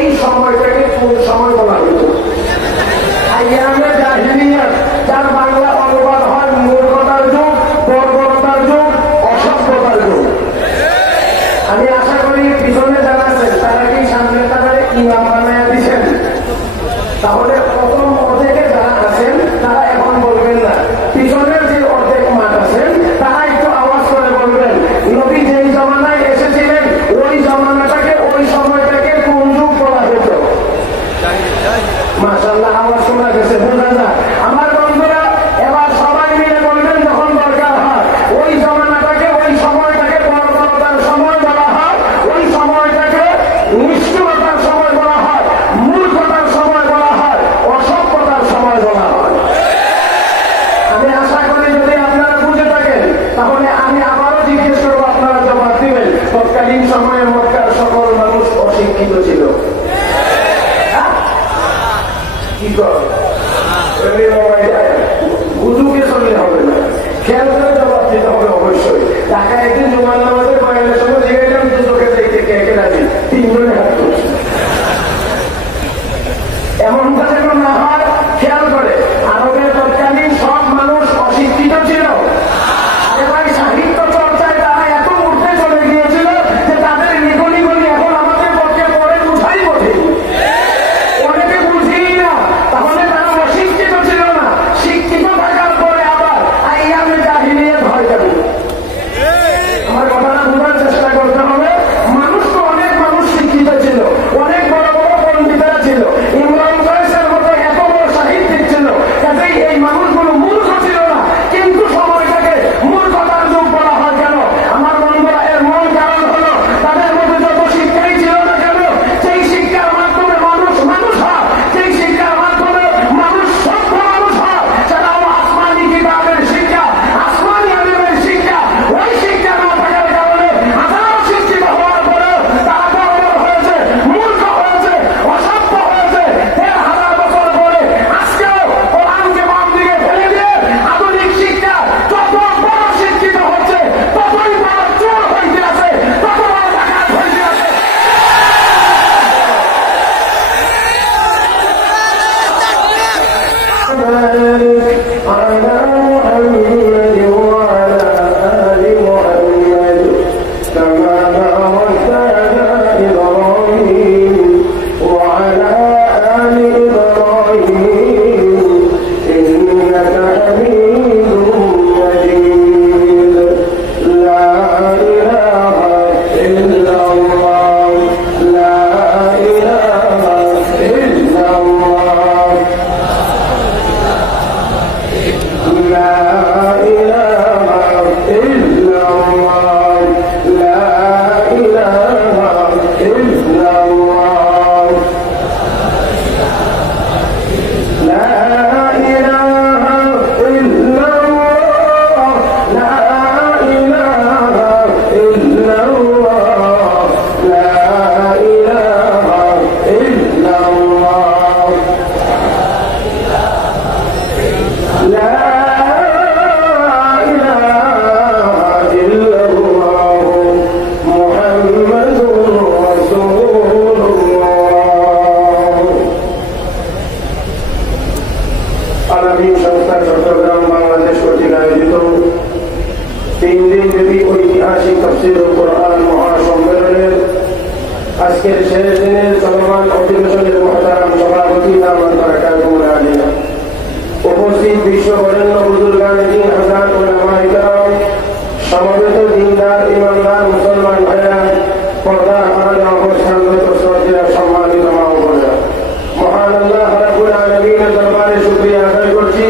এই সময়টাকে কোন সময় বলা হতো? আইয়ামে জাহিলিয়াত, যার বাংলা অনুবাদ হয় মূর্খতার যুগ, বর্বরতার যুগ, অসভ্যতার যুগ। আমি আশা করি পিছনে যারা আছেন তারা কি সামনে তারা ইমাম বানায় দিচ্ছেন? তাহলে প্রথম অর্ধেকে যারা আছেন তারা এখন বলবেন না, পিছনের যে অর্ধেক মাঠ আছেন তারা একটু আওয়াজ করে বলবেন নবী যেই জমানায় এসেছিলেন ওই জমানাটাকে, ওই সময়টাকে কোন যুগ বলা হতো? মাশাআল্লাহ, আওয়াজ শোনা গেছে, বোঝা যায়। আমার বন্ধুরা এবার সবাই মিলে বলবেন যখন দরকার হয় ওই জমানাটাকে, ওই সময়টাকে বর্বরতার সময় বলা হয়, ওই সময়টাকে নিষ্ঠুরতার সময় বলা হয়, মূর্খতার সময় বলা হয়, অসভ্যতার সময় বলা হয়। আমি আশা করি যদি আপনারা বুঝে থাকেন তাহলে আমি আবারও জিজ্ঞেস করবো, আপনারা জবাব দিবেন তৎকালীন সময়ে মক্কার সকল মানুষ অশিক্ষিত ছিল? কি করে বুঝুকে চললে হবে না, খেয়াল করে জবাব দিতে হবে অবশ্যই। ঢাকা একদিন জুমার নামাজের বয়ানের সময় জিজ্ঞাসা দুচোখে দেখতে কে কে রাজি, তিনজনে হাত করছে। এমনটা যেন না হয় খেয়াল করে। আরবের তৎকালীন সব মানুষ অশিক্ষিত ছিল। এবার সাহিত্য চর্চায় তারা এত উঠতে চলে গিয়েছিল যে তাদের নিগনি এখন আমাদের পক্ষে পরে বুঝাই বোঝে, অনেকে বুঝিই না। তাহলে তারা অশিক্ষিত ছিল না, শিক্ষিত থাকার পরে আবার আইয়ামে জাহিলিয়াত হয়ে যাবে। আমার কথাটা বোঝার চেষ্টা করতে হবে। মানুষ তো অনেক মানুষ শিক্ষিত ছিল, অনেক বড় বড় পণ্ডিতেরা ছিল, ইমরান কয়েসের মতো এত বড় সাহিত্যিক ছিল, কাজেই এই মানুষগুলো মূর্খ ছিল না। কিন্তু সময়টাকে মূর্খতার যুগ বলা হয় কেন? আমার বন্ধুরা, এর মূল কারণ হলো তাদের মধ্যে যত শিক্ষাই ছিল না কেন, সেই শিক্ষার মাধ্যমে মানুষ মানুষ হয়, সেই শিক্ষার মাধ্যমে মানুষ সভ্য মানুষ হয়, সেটা হলো আসমানি কিতাবের শিক্ষা, আসমানি আলিমের শিক্ষা। ওই শিক্ষা না থাকার কারণে হাজারো শিক্ষিত হওয়ার পরেও তারা বর্বর হয়েছে, মূর্খ হয়েছে, অসভ্য হয়েছে। ১,৫০০ বছর পরে আজকেও কোরআনকে বাম দিকে ফেলে দিয়ে আধুনিক শিক্ষা যত বড় শিক্ষিত হচ্ছে ততই বড় চোর হইতে আছে, তত বড় ডাকাত হইতে আছে। আজকের শেষ দিনের চলমান অধিবেশনের মহতারাম সভাপতি উপস্থিত বিশ্ববরেণ্য বুজুর্গানে দিন, হাজার উলামায়ে কেরাম, সমবেত দিনদার ইমানদার মুসলমান ভাইরা, পর্দার আড়ালে অবস্থানরত শ্রদ্ধেয় সম্মানিত মা ও বোনেরা, মহান আল্লাহ রাব্বুল আলামিনের দরবারে শুকরিয়া আদায় করছি,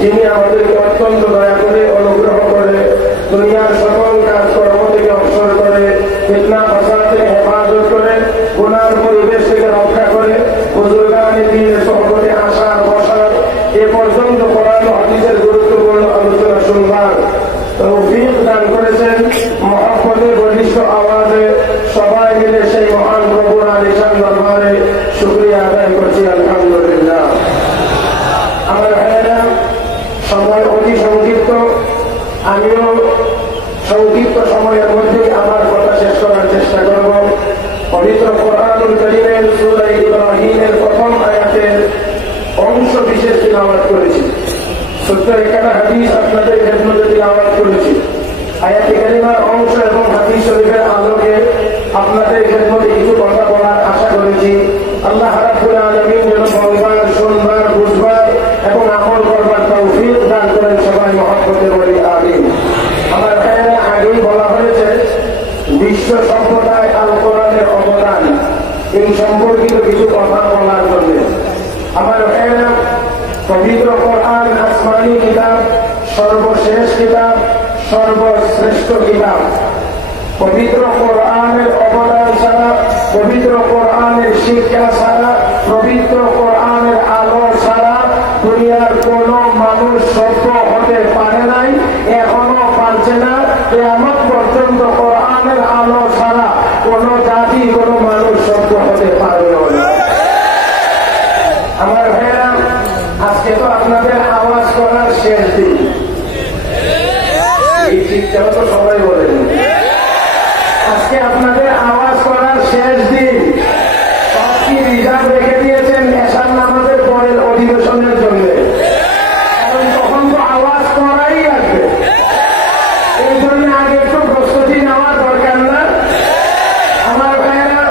যিনি আমাদেরকে অত্যন্ত দয়া করে, অনুগ্রহ করে, দুনিয়ার সকল কাজকর্ম থেকে অবসর করে, ফিতনা ফাসাদ থেকে হেফাজত করে, গুনার পরিবেশ থেকে রক্ষা করে, বুজুর্গানে দিনের সহবতে আসার বসার এ পর্যন্ত কোরআন ও হাদিসের গুরুত্বপূর্ণ আলোচনা শুনবার তৌফিক দান করেছেন। মহব্বতে বলিষ্ঠ আওয়াজে সবাই মিলে সেই মহান প্রভুর আলিশান দরবারে শুকরিয়া আদায় করছি, আলহামদুলিল্লাহ। আমার ভাইয়েরা, সময় অতি সংক্ষিপ্ত, আমিও সংক্ষিপ্ত সময়ের মধ্যে আমার কথা শেষ করার চেষ্টা করব। পবিত্র কোরআনুল কারীমের সূরা তিলাওয়াত করেছি, 70 হাদিস আপনাদের খেদমতে তিলাওয়াত করেছি। আয়াতে কারিমার অংশ এবং হাদিস শরীফের আলোকে আপনাদের খেদমতে কিছু কথা বলার আশা করেছি। আল্লাহ রাব্বুল আলামিন যেন বলবার, শুনবার, বুঝবার এবং আমল করবার তৌফিক দান করেন। সবাই মহব্বতে বলি আমিন। আমার ভাইয়েরা, আগেই বলা হয়েছে বিশ্ব সভ্যতায় আল কোরআনের অবদান, এই সম্পর্কিত কিছু কথা বলার জন্য। আমার ভাইয়েরা, পবিত্র কোরআন আসমানি কিতাব, সর্বশেষ কিতাব, সর্বশ্রেষ্ঠ কিতাব। পবিত্র কোরআনের অবদান ছাড়া, পবিত্র কোরআনের শিক্ষা ছাড়া, পবিত্র কোরআনের আলো ছাড়া দুনিয়ার কোন মানুষ সভ্য হতে পারে নাই, এখনো পারছে না। কিয়ামত পর্যন্ত কোরআনের আলো ছাড়া কোন জাতি, কোন মানুষ সভ্য হতে পারবে না। আমার ভাইয়েরা, আজকে তো আপনাদের আওয়াজ করার শেষ দিন। এই ঠিকঠাক তো সবাই বলেন, আজকে আপনাদের আওয়াজ করার শেষ দিন। সব কি রিজার্ভ রেখে দিয়েছেন এশার নামাজের পরের অধিবেশনের জন্য? কারণ তখন তো আওয়াজ করাই লাগবে। এই জন্য আগে একটু প্রস্তুতি নেওয়ার দরকার না? আমার ভাইয়েরা,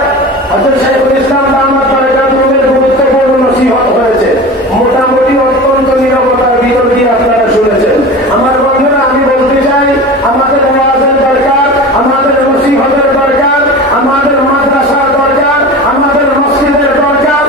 হযরত শাইখুল ইসলাম দামাত বরকাতুহুর গুরুত্বপূর্ণ নসিহত হয়েছে, মোটামুটি অত্যন্ত নীরবতার ভিতর দিয়ে আপনারা শুনেছেন। আমার বন্ধুরা, আমি বলতে চাই, আমাদের ওয়াজের দরকার, আমাদের নসিহতের দরকার, আমাদের মাদ্রাসার দরকার, আমাদের মসজিদের দরকার,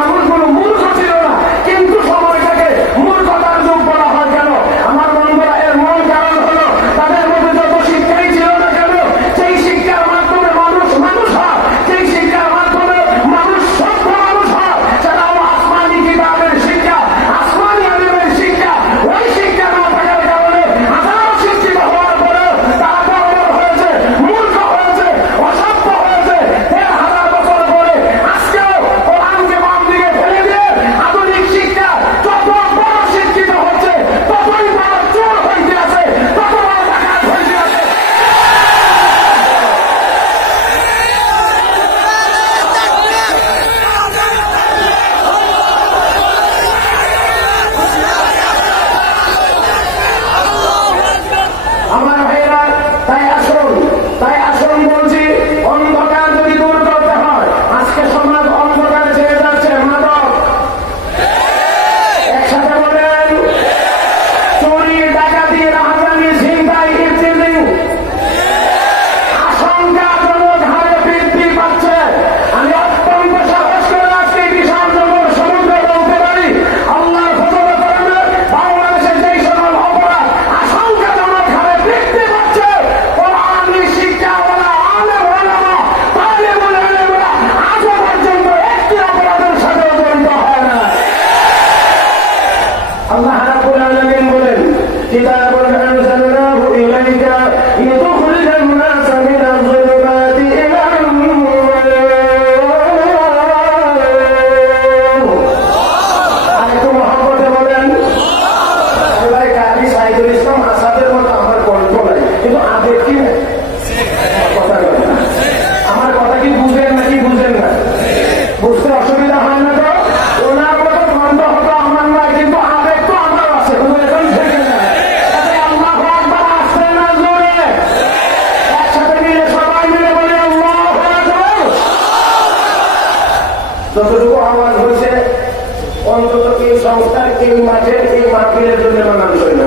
মানুষগুলো মূর্খ ছিল না, কিন্তু সময়টাকে মূর্খতার যুগ বলা হয় কেন? আমার বন্ধুরা, এর মূল কারণ হলো তাদের মধ্যে যত শিক্ষাই ছিল না কেন, সেই শিক্ষার মাধ্যমে মানুষ মানুষ হয়, সেই শিক্ষার মাধ্যমে মানুষ সভ্য মানুষ হয়, সেটা হলো আসমানি কিতাবের শিক্ষা, আসমানি আলিমের শিক্ষা। ওই শিক্ষা না থাকার কারণে হাজারো শিক্ষিত হওয়ার পরেও তারা বর্বর হয়েছে, মূর্খ হয়েছে, অসভ্য হয়েছে। ১,৫০০ বছর পরে আজকেও কোরআনকে বাম দিকে ফেলে দিয়ে আধুনিক শিক্ষা যত বড় শিক্ষিত হচ্ছে, ততই বড় চোর হইতে আছে, তত বড় ডাকাত হইতে আছে। আমার ভাইরা, তাই আসুন বলছি, অন্ধকার যদি দূর করতে হয়, আজকে সমাজ অন্ধকারে ছেড়ে যাচ্ছে। মাদক, একসাথে বলেন, চুরি, ডাকাতি, রাহাজানি, ছিনতাই ইত্যাদি আশঙ্কাজনক হারে বৃদ্ধি পাচ্ছে। আমি অত্যন্ত সাহস করে আজকে বিশাল জগৎ সমুদ্রে বলতে পারি, আল্লাহর ফজলের কারণে বাংলাদেশের যেই সকল অপরাধ আশঙ্কাজনক হারে বৃদ্ধি পাচ্ছে, কোরআনী শিক্ষাওয়ালা আলেম ওলামা, তালিবুল ইলমরা আজও পর্যন্ত একটি অপরাধের সাথে জড়িত হয় না। আল্লাহ রাব্বুল আলামিন বলেন, কিতাবুন আনজালনাহু ইলাইকা লিতুখরিজান নাসা মিনাজ যুলুমাতি ইলান নূর। আরেকটু মহব্বতে বলেন। আল্লাহ কাজী সাইদুল ইসলাম আসাদের মতো আমার কণ্ঠ নাই, কিন্তু আবেগ কি নাই? কথা বলেন। আমার কথা কি বুঝেন নাকি বুঝেন না? বুঝতে অসুবিধা হয় না তো? ওনার মতো কণ্ঠ হতো আমার নয়, কিন্তু আবেগ তো আমার আছে। এখন থেকে না আল্লাহু আকবার আসছে না জোরে? একসাথে মিলে সবাই মিলে বলে আল্লাহু আকবার। যতটুকু আওয়াজ হয়েছে অন্তত এই সংস্থার এই মাঠের এই মাহফিলের জন্য মানানসই না।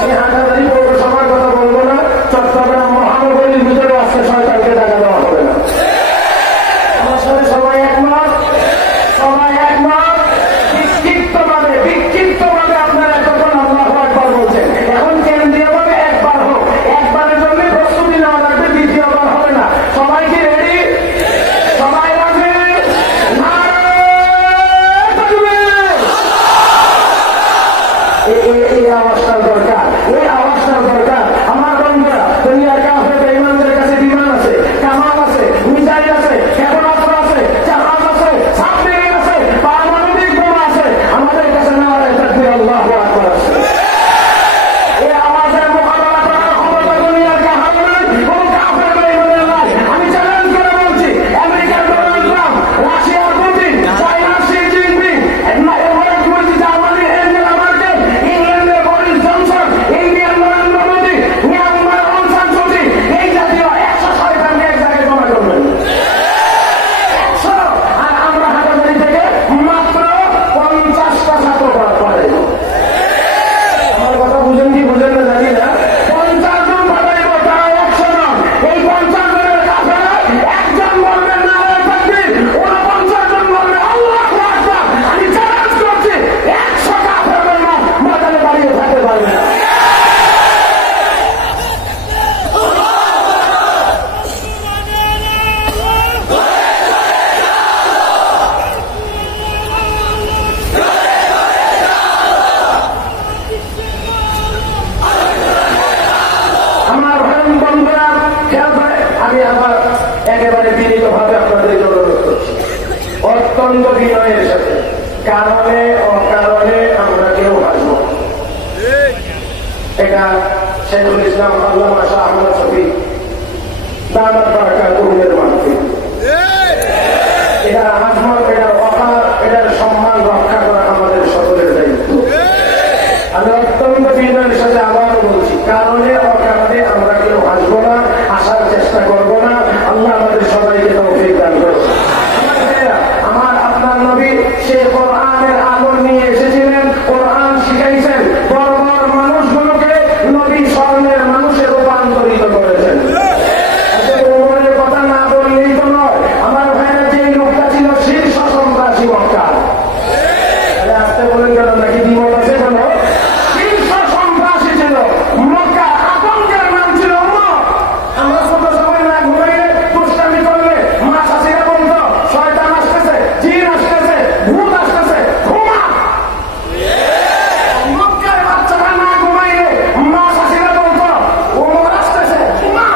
আমি হাটাজারি পৌরসভার কথা বলবো না, চট্টগ্রাম মহানগরীর ভিতরে আজকে সরকারকে টাকা দেওয়া হবে না। আমার সাথে সবাই একমত, সবাই একমত। বিক্ষিপ্তভাবে আপনারা এতক্ষণ আল্লাহু আকবার বলছেন, এখন কেন্দ্রীয়ভাবে একবার হোক, একবারের জন্য প্রস্তুতি নেওয়া লাগবে, দ্বিতীয়বার হবে না। সবাই কি রেডি? সবাই রাজি? নারে তাকবীর! এই আওয়াজটার দরকার, এই আওয়াজটার দরকার। আমার বন্ধুরা, দুনিয়ার কাফের বেঈমানদের কাছে বিমান আছে, কামান আছে, মিসাইল আছে, ক্ষেপণাস্ত্র আছে, জাহাজ আছে, সাবমেরিন আছে, পারমাণবিক বোমা আছে। আমাদের কাছে নারে তাকবীর, আল্লাহু আকবার আছে। এই আওয়াজের মোকাবেলা করার ক্ষমতা দুনিয়ার কাহার নাই, কোন কাফের বেঈমানের নাই। আমি চ্যালেঞ্জ করে বলছি, আমেরিকার ডোনাল্ড ট্রাম্প, রাশিয়ার পুতিন, চায়নার শি জিনপিং, জার্মানির অ্যাঞ্জেলা মার্কেল, ইংল্যান্ডের বরিস জনসন, ইন্ডিয়ার নরেন্দ্র মোদী, মিয়ানমার অং সান সু চি, এই জাতীয় ১০০ শয়তানকে এক জায়গায় জমা করবেন। ১০০। আর আমরা হাটাজারি থেকে মাত্র ৫০টা ছাত্র পাঠাইব। আমার কথা বুঝেন কি বুঝেন না জানি না। ৫০ জন পাঠাইব, তারা ১০০ জন। এই ৫০ জনের কাফেলা একজন বলবেন নারে তাকবীর, ৪৯ জন বলবে আল্লাহু আকবার। আমি চ্যালেঞ্জ করছি, ১০০ কাফের বেঈমান মাথায় দাঁড়িয়ে থাকতে পারবে না। আমার ভাই বন্ধুরা, খেয়াল করে, আমি আবার একেবারে বিনীতভাবে আপনাদের অনুরোধ করছি, অত্যন্ত বিনয়ের সাথে, কারণে অকারণে আমরা কেউ হাসব। এটা শেখুল ইসলাম আল্লামা শাহ আহমদ শফি দামাত বারাকাতুহুর মাহফিল। এটা আজমত, এটার অকার, এটার সম্মান রক্ষা করা আমাদের সকলের দায়িত্ব। আমি অত্যন্ত বিনয়ের সাথে আবারও বলছি, কারণে অকারণে আমরা কেউ হাসবো না, আসার চেষ্টা করবো না। আল্লাহ আমাদের সবাইকে তৌফিক দান করুন। আমার আপনার নবী সে কোরআনের আলো নিয়ে এসেছিলেন, কোরআন শিখাইছেন, বড় বড় মানুষগুলোকে নবী স্বর্ণের মানুষে রূপান্তরিত করেছেন। কথা না বললেই তো নয়। আমার ভাইরা, যে লোকটা ছিল ভূত আসতেছে, ঘুমা। মক্কার বাচ্চারা না ঘুমাইলে মা শাশুড়া বলতো ওমর আসতেছে, ঘুমা।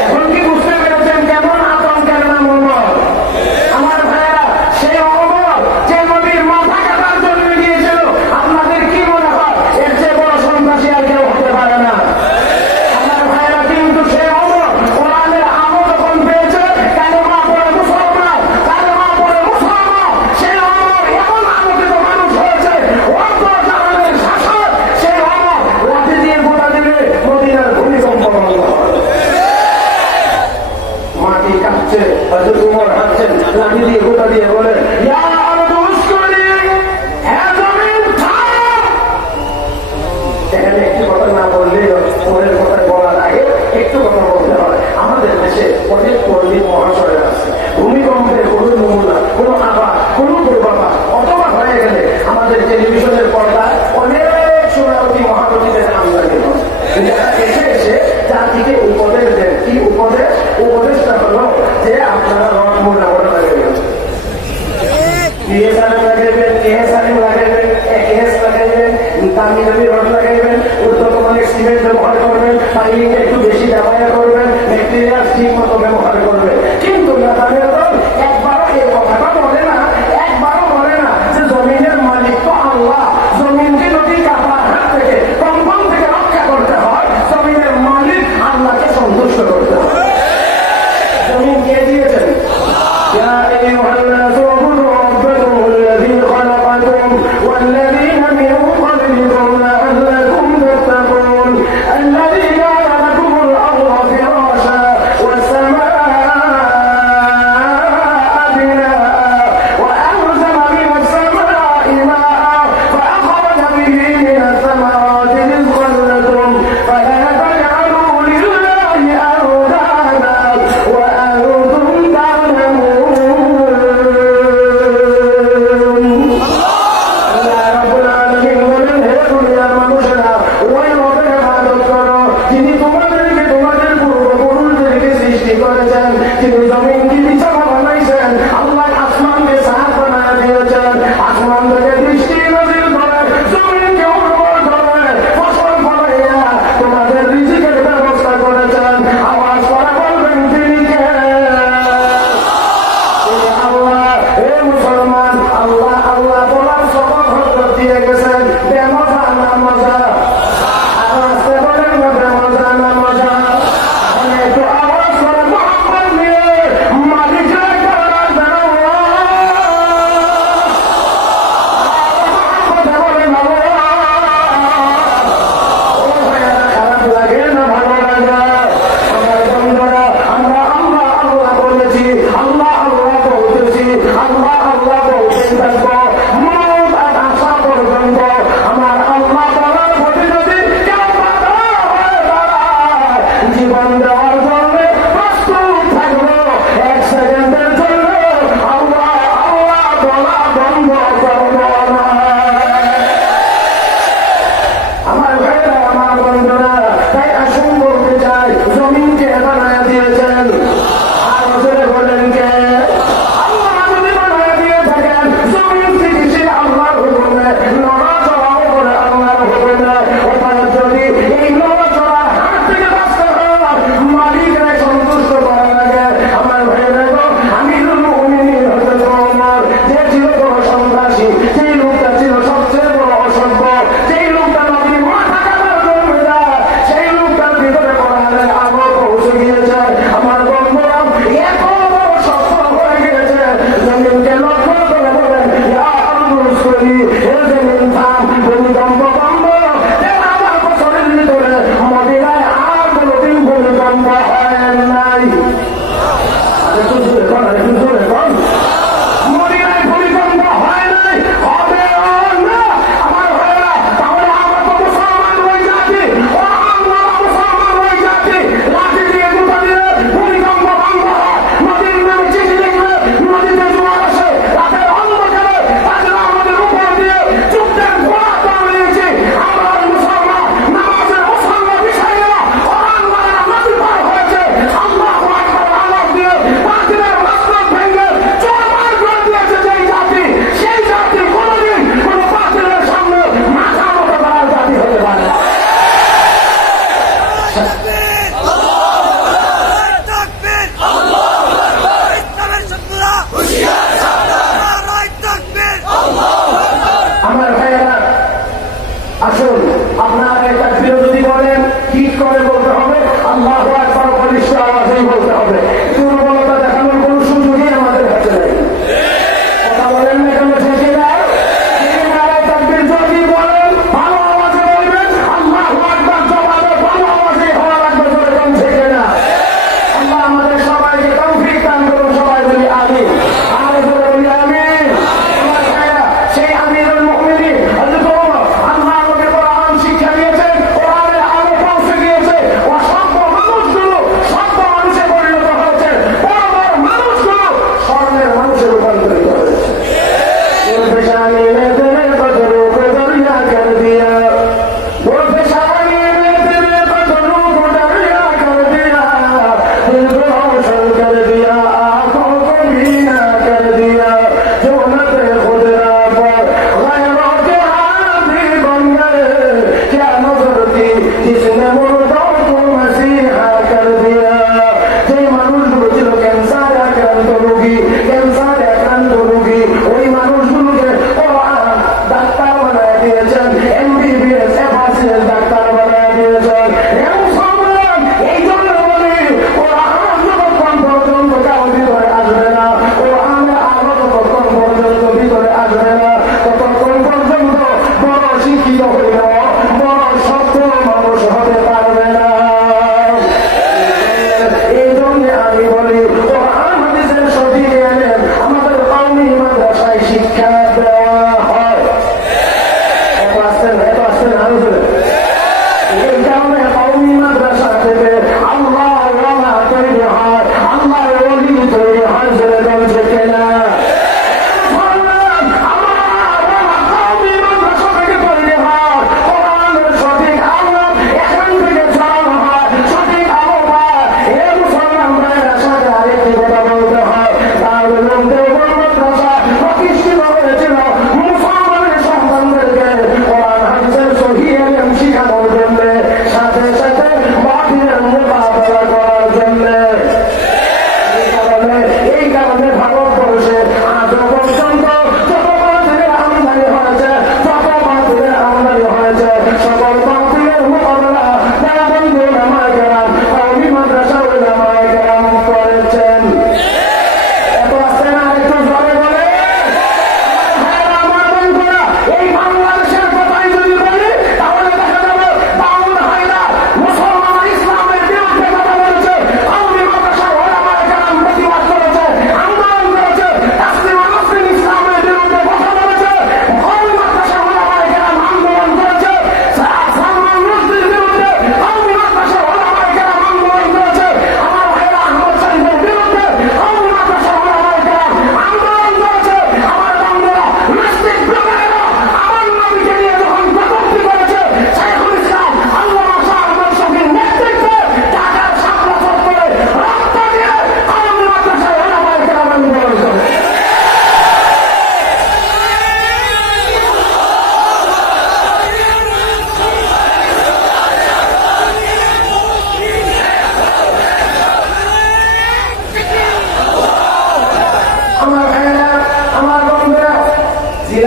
এখন কি বুঝতে পেরেছেন কেমন আতঙ্কের নাম ওমর? আমার ভাইয়েরা, সেই ওমর যে নবীর মাথা কাটার জন্য গিয়েছিল, আপনাদের কি মনে হয় এর চেয়ে বড় সন্ত্রাসী আর কেউ হতে পারে না? আমার ভাইয়েরা, কিন্তু সেই ওমর কোরআনের আমল যখন পেয়েছে, কালেমা পড়ে মুসলমান, কালেমা পড়ে মুসলমান, সেই ওমর এমন আলোকিত মানুষ হয়েছে, অন্তর্জাহানের শাসক সেই ওমর লাঠি দিয়ে গোটা দিলে মদিনার ভূমিকম্প বন্ধ হয়। মাটি কাঁপছে, হযরত ওমর হাঁটছেন, লাঠি দিয়ে গোটা দিয়ে বলেন, ইয়া আরদু উসকুনি, হে জমিন থামো। এখানে একটি কথা না বললেই ওমরের কথা বলার আগে একটু কথা বলতে হয়। আমাদের দেশে অনেক পণ্ডিত মহাশয় আছে, ভূমিকম্পের কোনো নমুনা, কোনো আঘাত, কোনো দুর্ঘটনা অথবা হয়ে গেলে আমাদের টেলিভিশনের পর্দায় অনেক সোনারতি মহারথীদের আমদানি হয়। যারা এসে এসে জাতিকে উপদেশ দেন। কি উপদেশ? উপদেশটা হলো যে আপনারা রড মোড়া ওরা লাগাবেন, লাগাইবেন, লাগাইবেন, লাগাইবেন, দামি দামি রড লাগাইবেন, উন্নত মানের সিমেন্ট ব্যবহার করবেন, পাইলিং একটু বেশি ব্যবহার করবেন, ম্যাটেরিয়াল ঠিক মতো ব্যবহার করবেন। কিন্তু নেতাদের দল একবারও এই কথাটা বলে না, একবারও বলে না যে জমিনের মালিক তো আল্লাহ, জমিনকে যদি কাপার হাত থেকে, কম্পন থেকে রক্ষা করতে হয়, জমিনের মালিক আল্লাহকে সন্তুষ্ট করতে হয়। জমিন কে দিয়েছেন? ইয়া আইয়ুহান্নাস উ'বুদু রাব্বাকুম আল্লাযী খালাকাকুম ওয়াল্লাযীনা মিন ক্বাবলিকুম লা'আল্লাকুম তাত্তাকুন আল্লাযী জা'আলা লাকুমুল আরদা ফিরাশা ওয়াস-সামা'a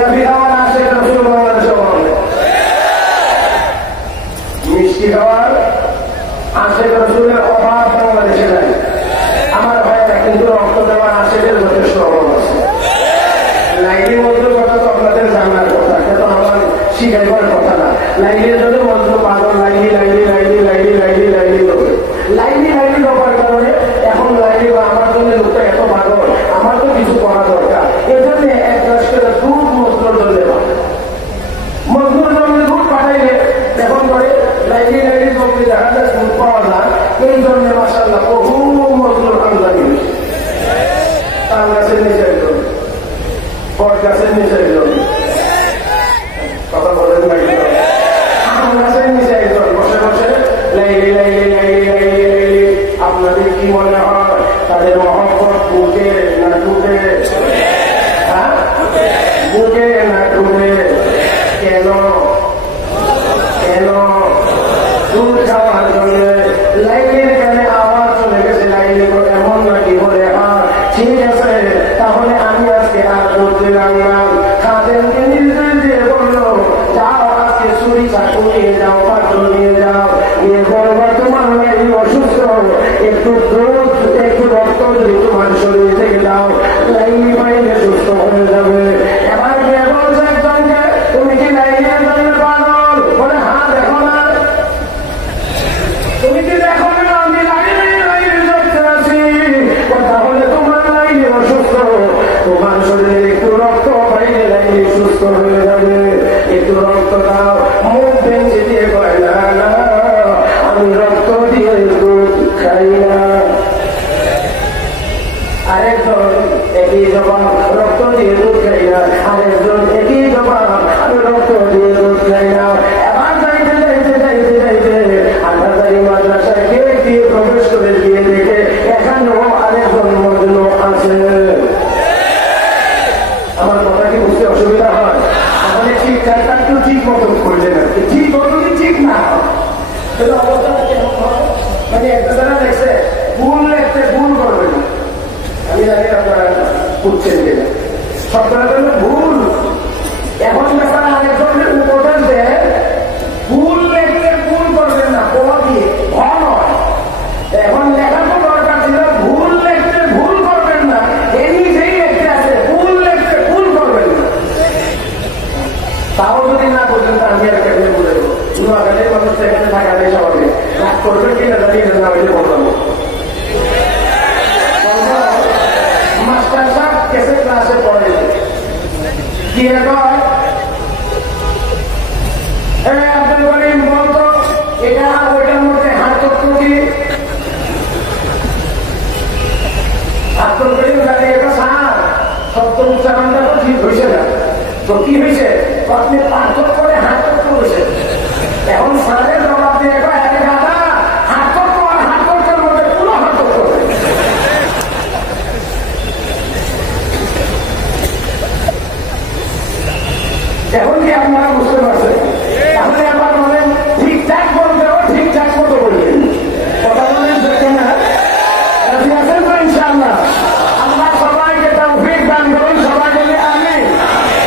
জিলাপি খাওয়ার আসে রসুল বাংলাদেশে বলে, মিষ্টি খাওয়ার আসে রসুলের অভাব বাংলাদেশে নাই। আমার ভাইয়েরা কিন্তু রক্ত দেওয়ার আশেকের যথেষ্ট অভাব আছে। লাইনের মধ্যে কথা তো আপনাদের জানার কথা, এটা তো আমার শিখাইবার কথা না। লাইনের যদি মন্ত্র পাগল লাইনি লাইনি লাইনি লাইনি লাইনি লাইনি লোকে লাইনি লাইনি লোকার কারণে এখন লাইনি বা আমার জন্য লোকটা এত পাগল, আমার তো কিছু করা দরকার। এই জন্য এক গ্লাস করে দুধ মজদুর জন্য মজদুর জন্য দুধ পাঠাইলে এখন করে লাইনি লাইনি লোককে দেখা যায় দুধ পাওয়া যায়। এই জন্য মাসাল্লাহ বহু মজদুর আমদানি হয়েছে। তার গাছের নিচে একজন, বট গাছের নিচে একজন, কথা বলেন না আম গাছের নিচে একজন বসে বসে লাইলি লাইলি লাইলি লাইলি লাইলি। আপনাদের কি মনে হয় তাদের মহব্বত বুকে না টুটে? হ্যাঁ, বুকে না টুটে? কেন কেন? দুধ খাওয়ার জন্য। লাইনের কানে আওয়াজ চলে গেছে, লাইনে এমন নাকি বলে হ্যাঁ ঠিক আছে তাহলে আমি আজকে আর দুধ দিলাম না। খাদেমকে নির্দেশ দিয়ে বললো যাও আজকে চুরি চাকু নিয়ে যাও, পাত্র নিয়ে যাও, নিয়ে বলবো তোমার লাইন অসুস্থ, একটু দুধ একটু রক্ত যদি তোমার শরীর থেকে দাও লাইনি বাইরে সুস্থ হয়ে যাবে। এবার গিয়ে বলছে একজনকে তুমি কি লাইনের জন্য পাগল? বলে হ্যাঁ দেখো না, তুমি কি দেখো না আমি লাইনে লাইনে দেখতে আছি। তাহলে তোমার লাইনে অসুস্থ, তোমার শরীরে একটু রক্ত বাইরে লাইনে সুস্থ হয়ে যাবে, একটু রক্ত দাও। মুখ ভেঙে দিয়ে কয় না না আমি রক্ত দিয়ে দুধ খাই না। আরেকজন একই জবাব, রক্ত দিয়ে দুধ খাই না। আরেকজন একই জবাব, আমি রক্ত দিয়ে দুধ খাই না। এবার যাইতে যাইতে যাইতে যাইতে আন্ধারবাড়ি মাদ্রাসায় গেট দিয়ে প্রবেশ করে দিয়ে দেখে এখানেও আরেকজন মজনু আছে। আমার কথা কি বুঝতে অসুবিধা হয়? তাহলে ঠিকঠাকটা একটু ঠিক মতো করলে না, ঠিক মতো কি ঠিক না অবস্থাটা কেমন হয়? মানে একটা যারা দেখছে ভুল একটা ভুল করবে না, আমি জানি আপনারা বুঝছেন কিনা, সরকারের জন্য ভুল। এখন ব্যাপারে আরেকজনের উপদেশ দেয় ভুল লেখলে ভুল করবেন না, বলা দিয়ে ভয় নয়। এখন লেখা তো দরকার ছিল ভুল লেখতে ভুল করবেন না, এই নিজেই লিখতে আছে ভুল লেখতে ভুল করবেন না। তাও যদি না বলতেন তা আমি আর কেমনে বলে দেবো, নোয়াখালীর মানুষ এখানে থাকা নেই সবাই রাগ করবেন কিনা জানি না, হইলে বলবো মাস্টার সাহেব কেসে ক্লাসে পড়ে গিয়ে কয় আব্দুল করিম বলতো এটা ওইটার মধ্যে হাত কি আব্দুল করিম দাঁড়িয়ে এটা স্যার শব্দ উচ্চারণটা তো ঠিক হয়েছে না, তো কি হয়েছে আপনি পার্থক্য করে হাত করেছে। এখন স্যারের জবাব দিয়ে দাদা হাতক্য আর হাতক্যের মধ্যে পুরো হাতক্য। এখন কি আপনারা বুঝতে পারছেন? তাহলে আবার বলেন ঠিকঠাক বলতেও ঠিকঠাক মতো বললেন, কথা বলেন না রাজি আছেন তো? ইনশাআল্লাহ আমরা সবাইকে তৌফিক দান করুন, সবাই বলি আমি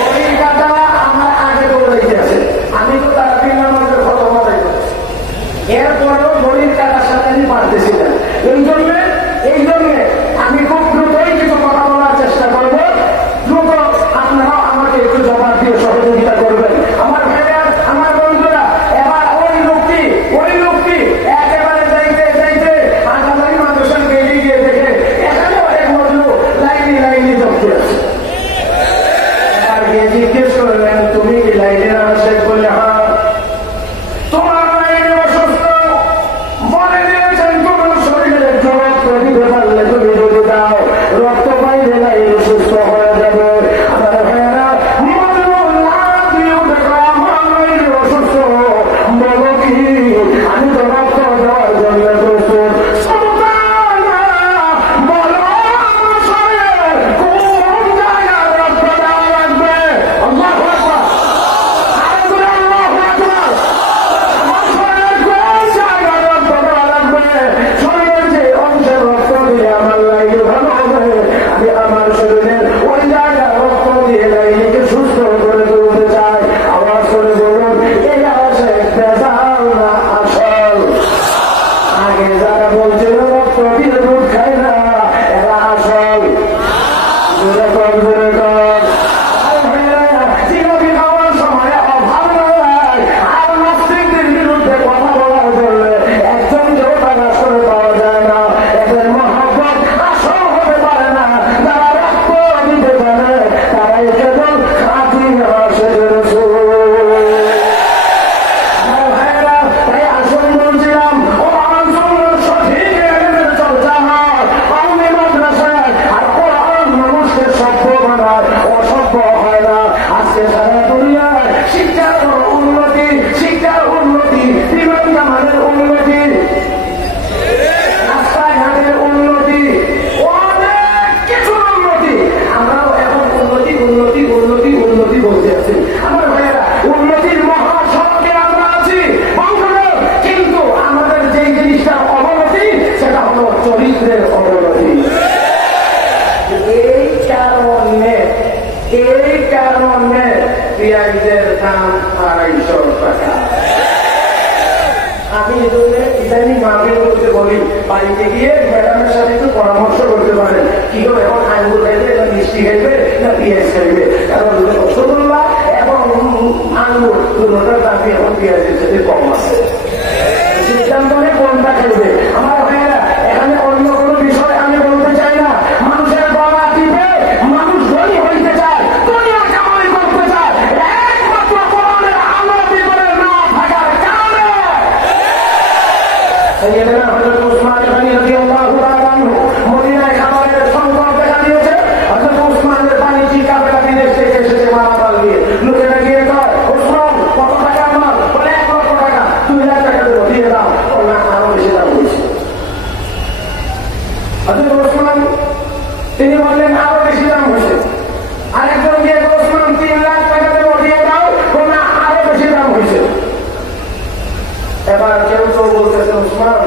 ওই কথা আমরা আগে দৌড়াইতে আছে। আমি তো তার বিনা আমাদের খতম হয়ে যাচ্ছে, এরপরেও ঘড়ির কাটার সাথে আমি পারতেছি না। এই জন্য আমি খুব দ্রুতই কিছু কথা বলার চেষ্টা করবো, দ্রুত আপনারাও আমাকে একটু জবাব দিয়ে সহযোগিতা করবেন। আমার ভাইয়া আমার বন্ধুরা বাড়িতে গিয়ে ম্যাডামের সাথে একটু পরামর্শ করতে পারেন কি হবে এখন আঙ্গুর খাইবে না মিষ্টি খাইবে না পেঁয়াজ খাইবে কারণ রসগোল্লা এবং আঙ্গুর দুটোটার দাম এখন পেঁয়াজের সাথে কম আছে সিদ্ধান্ত নেই কোনটা খাইবে। আমার ভাইয়েরা এখানে অন্য কোনো বিষয় আমি বলতে চাই না। মানুষের গলা টিপে মানুষ ধনী হইতে চায়, দুনিয়া কামাই করতে চায়, একমাত্র কোরআনের আলো ভিতরে না থাকার কারণে হযরত ওসমান গনি রাদিয়াল্লাহু তাআলা আনহু মদিনায় খাবারের সংকট দেখা দিয়েছে। হযরত ওসমানের বাণিজ্যিক কাফেলা বিদেশ থেকে এসেছে মালামাল নিয়ে। লোকেরা গিয়ে কয়, ওসমান কত টাকা মাল? বলে 1 লক্ষ টাকা। 2,000 টাকা দেবো, দিয়ে দাও। বললে আরো বেশি দাম হয়েছে। হযরত ওসমান তিনি বললেন আরো বেশি দাম হয়েছে। আরেকজন গিয়ে ওসমান 3 লাখ টাকা দেবো, দিয়ে দাও। বললে আরো বেশি দাম হয়েছে। এবার কেউ কেউ বলতেছে ওসমান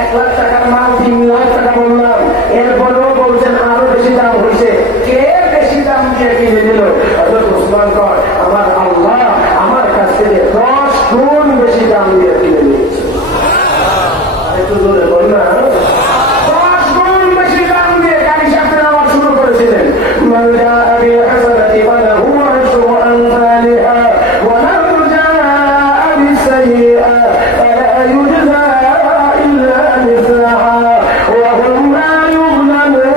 1 লাখ টাকার মাল 3 লাখ টাকা বললাম, এরপরেও বলছেন আরো বেশি দাম হয়েছে। কে বেশি দাম দিয়ে কিনে দিল? হযরত ওসমান কয়, আমার আল্লাহ আমার কাছ থেকে 10 গুণ বেশি দাম দিয়ে কিনে নিয়েছে। একটু জোরে বল না। 10 গুণ বেশি দাম দিয়ে গাড়ি সাথে নেওয়া শুরু করেছিলেন। মান জাআ বিল হাসানাতি ফালাহু আশরু আমসালিহা ওয়া মান জাআ বিস সাইয়্যিআতি ফালা ইউজযা ইল্লা মিসলাহা ওয়া হুম লা ইউযলামুন।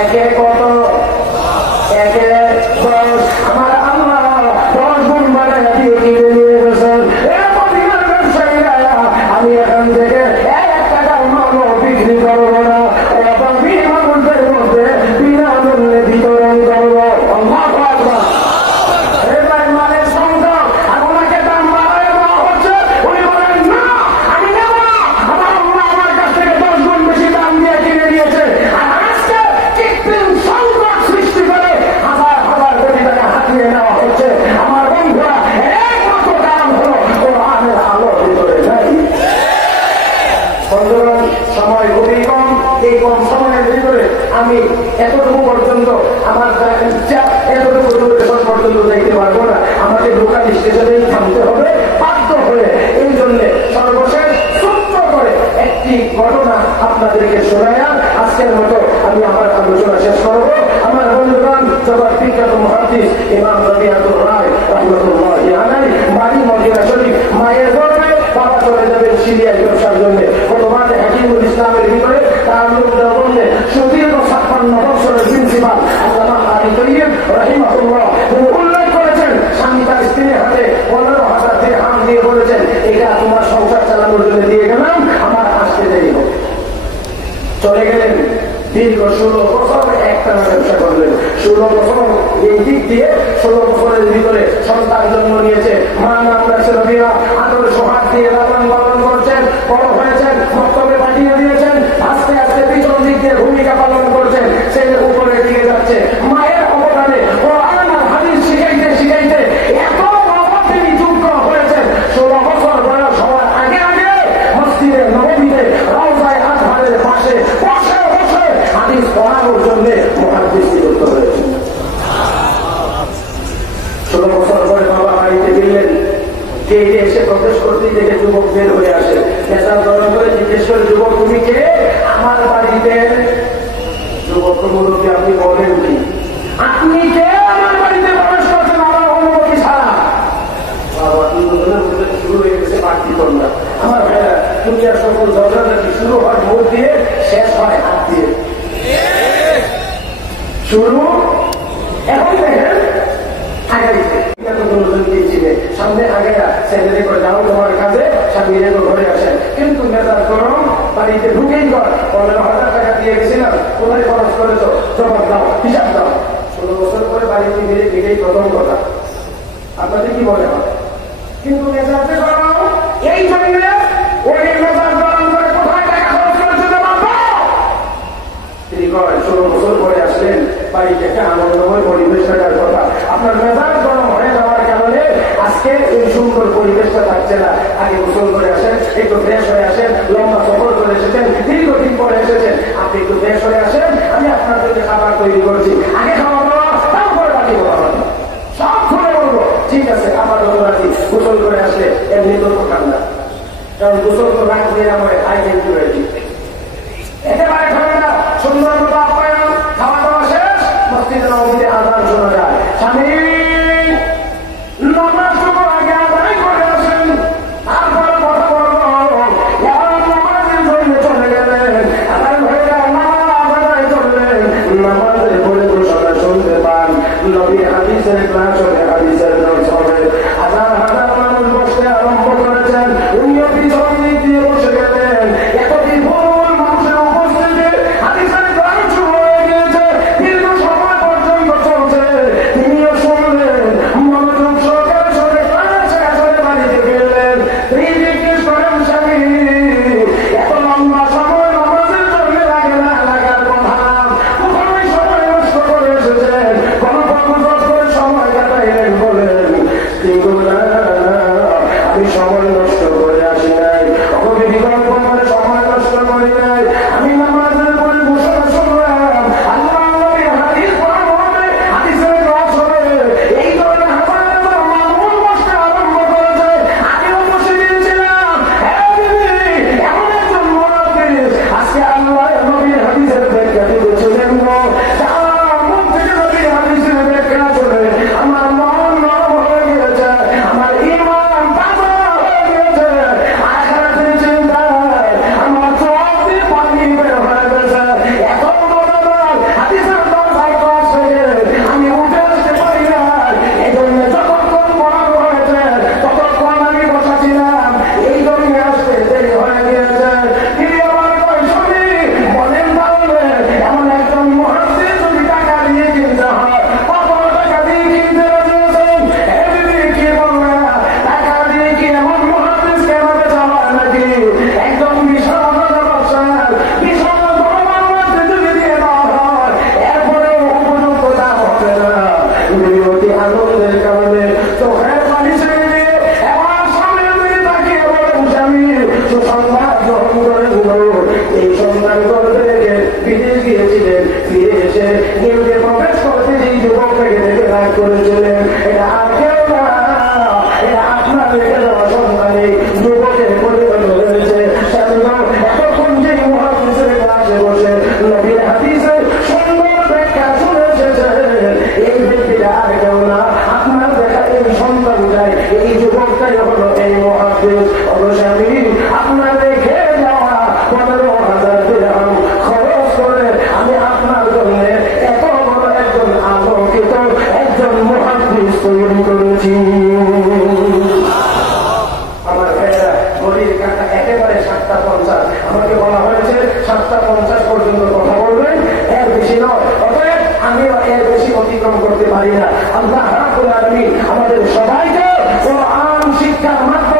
একে কত? একে 10। আমার আল্লাহ 10 গুণ বাড়ায় দিয়ে কিনে নিয়ে গেছেন। মদিনার ব্যবসায়ীরা আমি এখান থেকে 1 টাকার মালও বিক্রি করবো না, এবং মানুষদের মধ্যে বিনামূল্যে বিতরণ করবো। আল্লাহু আকবার। এবার মালের সংখ্যা আর ওনাকে দাম বাড়ায় দেওয়া হচ্ছে। উনি বলেন না, আমি নেব না। আমার আল্লাহ আমার কাছ থেকে 10 গুণ বেশি দাম দিয়ে কিনে নিয়েছে। আর আজকে কৃত্রিম সংকট সৃষ্টি করে হাজার হাজার কোটি টাকা হাতিয়ে নেওয়া হচ্ছে। আমার বন্ধুরা, একমাত্র কারণ হলো কোরআনের আলো ভিতরে নাই। বন্ধুগণ, সময় খুবই কম। এই কম সময়ের ভিতরে আমি এতটুকু পর্যন্ত আমার ইচ্ছা এতটুকু পর্যন্ত দেখতে পারবো না। আমাকে লোকাল স্টেশনেই থামতে হবে বাধ্য হয়ে। এই জন্য সর্বশেষ ছোট্ট করে একটি ঘটনা আপনাদেরকে শোনায়া আজকের মতো আমি আমার আলোচনা শেষ করবো। আমার বন্ধুগণ, জগৎ বিখ্যাত মুহাদ্দিস ইমাম রবিআতুর রায় রাহমাতুল্লাহি আলাইহি বাড়ি মদিনা শরীফ, মায়ের গর্ভে বাবা চলে যাবেন সিরিয়ায় ব্যবসার জন্য। বর্তমানে হাকিমুল ইসলামের ভিতরে তার লোকদের বললে সুদীর্ঘ 56 বছরের প্রিন্সিপাল আল্লামা আলী তৈয়ব রাহিমাহুল্লাহ তিনি উল্লেখ করেছেন, স্বামী তার স্ত্রীর হাতে 15,000 দিরহাম দিয়ে বলেছেন, এটা তোমার সংসার চালানোর জন্য দিয়ে গেলাম, আমার আসতে দেরি হবে। চলে গেলেন। দীর্ঘ 16 বছর একটানা ব্যবসা করলেন। 16 বছর এই দিক দিয়ে 16 বছরের ভিতরে সন্তান জন্ম নিয়েছে। মা নাম রাখছে রবিয়া। আদর সোহাগ দিয়ে লালন পালন করছেন, বড় হয়েছেন, মক্তবে পাঠিয়ে দিয়েছেন। আস্তে আস্তে পিছন দিক দিয়ে ভূমিকা পালন করছেন, ছেলে উপরে দিকে যাচ্ছে। মায়ের অবদানে কোরআন আর হাদিস শিখাইতে শিখাইতে এত বাবা তিনি যোগ্য হয়েছেন। 16 বছর বয়স হওয়ার আগে আগে মসজিদে নববীতে রওজায়ে আজহারের পাশে বসে বসে হাদিস পড়ানোর জন্য মুহাদ্দিস নিযুক্ত হয়েছে। 16 বছর পরে বাবা বাড়িতে গেলেন। গেটে এসে প্রবেশ করতেই দেখে যুবক বের হয়ে আসে। মেজাজ গরম করে জিজ্ঞেস করে, যুবক তুমি কে? আমার বাড়িতে। যুবক মুরব্বী আপনি বলেন কি? আপনি কে আমার বাড়িতে প্রবেশ করছেন আমার অনুমতি ছাড়া? শুরু হয়ে গেছে বাড়তি কন্যা। আমার ভাইয়া দুনিয়ার সকল ঝগড়াঝাটি শুরু হয় মুখ দিয়ে, শেষ হয় হাত দিয়ে। শুরু এখন দেখেন আগাইছে সামনে আগেরা ছেলে করে যাও তোমার কাজে, স্বামী রেখো ঘরে আসেন। কিন্তু মেজাজ গরম, বাড়িতে ঢুকেই কর 15,000 টাকা দিয়ে গেছিলাম, কোথায় খরচ করেছো জবাব দাও, হিসাব দাও। 16 বছর পরে বাড়িতে ফিরে ফিরেই প্রথম কথা। আপনাদের কি মনে হয়? কিন্তু মেজাজে গরম, এই জন্য ওই মেজাজ গরম করে কোথায় টাকা খরচ করেছে জবাব দাও। তিনি কয় 16 বছর পরে আসলেন, বাড়িতে একটা আনন্দময় পরিবেশ থাকার কথা। আপনার মেজাজ গরম হয়ে যাওয়ার কারণে আজকে এই সুন্দর পরিবেশটা থাকছে না। আগে গোসল করে আসেন, একটু ফ্রেশ হয়ে আসেন, লম্বা সফর করে এসেছেন, দীর্ঘদিন পরে এসেছেন, আপনি একটু ফ্রেশ হয়ে আসেন, আমি আপনার জন্য খাবার তৈরি করছি, আগে খাওয়া দাওয়া, তারপরে বাকি খাওয়া সব খুলে বলবো। ঠিক আছে, আবার রাখি। গোসল করে আসলে এমনি তো ঠান্ডা, কারণ গোসল তো রাখবে আমার আইটেম তৈরি একেবারে ঠান্ডা। সুন্দর মতো আপ্যায়ন, খাওয়া দাওয়া শেষ, মসজিদে নববীতে আযান শোনা যায়। স্বামী নামাজটুকু আগে আদায় করে আসেন, তারপরে কথা বলবো। নামাজের জন্য চলে গেলেন, আদায় হয়ে যায়, নামাজ আদায় করলেন, নামাজের পরে ঘোষণা শুনতে পান, নবীর হাদিসের ক্লাস হবে, হাদিসের নোট হবে। হাজার হাজার মানুষ বসতে আরম্ভ করেছেন, উনিও পিছন দিক দিয়ে বসে গেলেন। এতদিন ভুল মানুষের উপস্থিতি হাদিসের ক্লাস শুরু হয়ে গিয়েছে, দীর্ঘ সময় পর্যন্ত চলছে। তিনিও শুনলেন, মনোযোগ সহকারে শুনে ক্লাস শেষ হয়ে বাড়িতে ফিরলেন। তিনি জিজ্ঞেস করেন, স্বামী এত লম্বা সময় নামাজের জন্য লাগে না, লাগার কথা, কোথায় সময় নষ্ট করে এসেছেন, কোন পথ করে সময় কাটাইলেন বলেন। কিন্তু না, আমি সময় নষ্ট করে আসি নাই, বিকল্প করে সময় নষ্ট করি নাই। আমি নামাজের পরে ঘোষণা শুনলাম, আল্লাহ নবীর হাদিস পড়ানো হবে, হাদিসের ক্লাস হবে। এই ধরনের হাজার হাজার মানুষ বসতে আরম্ভ করেছে। আমিও বসে গিয়েছিলাম। হ্যাঁ দিদি, এমন একজন মুহাদ্দিস আজকে আল্লাহ নবীর হাদিসের ব্যাখ্যা দিয়েছিলেন গো, যার মুখ থেকে নবীর হাদিসের ব্যাখ্যা শুনে আমার মন নরম হয়ে গিয়েছে, আমার ঈমান তাজা হয়ে গিয়েছে। আখিরাতের চিন্তায় আমার চোখ দিয়ে পানি বের হয়ে গেছে। এত মজাদার হাদিসের দরজায় ক্লাস থেকে আমি উঠে আসতে পারি না। এই জন্য যতক্ষণ পড়ানো হয়েছে ততক্ষণ আমি বসা ছিলাম, এই জন্য আসতে দেরি হয়ে গিয়েছে। তিনি আমার কৈশোরী বলেন, তাহলে এমন একজন মুহাদ্দিস যদি টাকা দিয়ে কিনতে হয়, কত টাকা দিয়ে কিনতে রাজি আছেন? হে দিদি, কি বলবেন, টাকা দিয়ে কি এমন মুহাদ্দিস কেন বেচা হয় নাকি? একদম বিশাল ব্যবসার বিশাল বড় মানুষদের যদি দিয়ে দেওয়া হয়, এরপরেও উপযুক্ত দাম হবে না। অতি আনন্দের কারণে চোখের পানি ছেড়ে দিয়ে এবার সামনের দিকে তাকিয়ে বলেন, স্বামী সুসংবাদ গ্রহণ করে দিল। এই সন্ধান করতে রেখে বিদেশ গিয়েছিলেন, ফিরে এসে নিয়োগে প্রবেশ করতে যেই যুবকটাকে দেখে রাগ করেছিলেন, এটা আর কেউ না, এটা আপনার রেখে দেওয়া সন্তানই যুবকের পরিবর্তন হয়েছে। এতক্ষণ যে মুহাদ্দিসের ক্লাসে বসে নবীর হাদিসের সুন্দর ব্যাখ্যা শুনে এসেছেন, এই ব্যক্তিটা আর কেউ না, আপনার দেখা এই সন্তানটাই, এই যুবকটাই হলো এই মুহাদ্দিস। অবশ্যই আপনার রেখে যাওয়া 15,000 দিরহাম খরচ করে আমি আপনার জন্য এত বড় একজন আলোকিত একজন মুহাদ্দিস তৈরি করেছি। আমার ভাইয়েরা, ঘড়ির কাঁটা একেবারে 7:50। আমাকে বলা হয়েছে 7:50 পর্যন্ত কথা বলবেন, এর বেশি নয়। অতএব আমিও এর বেশি অতিক্রম করতে পারি না। আল্লাহ রাব্বুল আলামিন আমাদের সবাইকে কোরআন শিক্ষার মাধ্যমে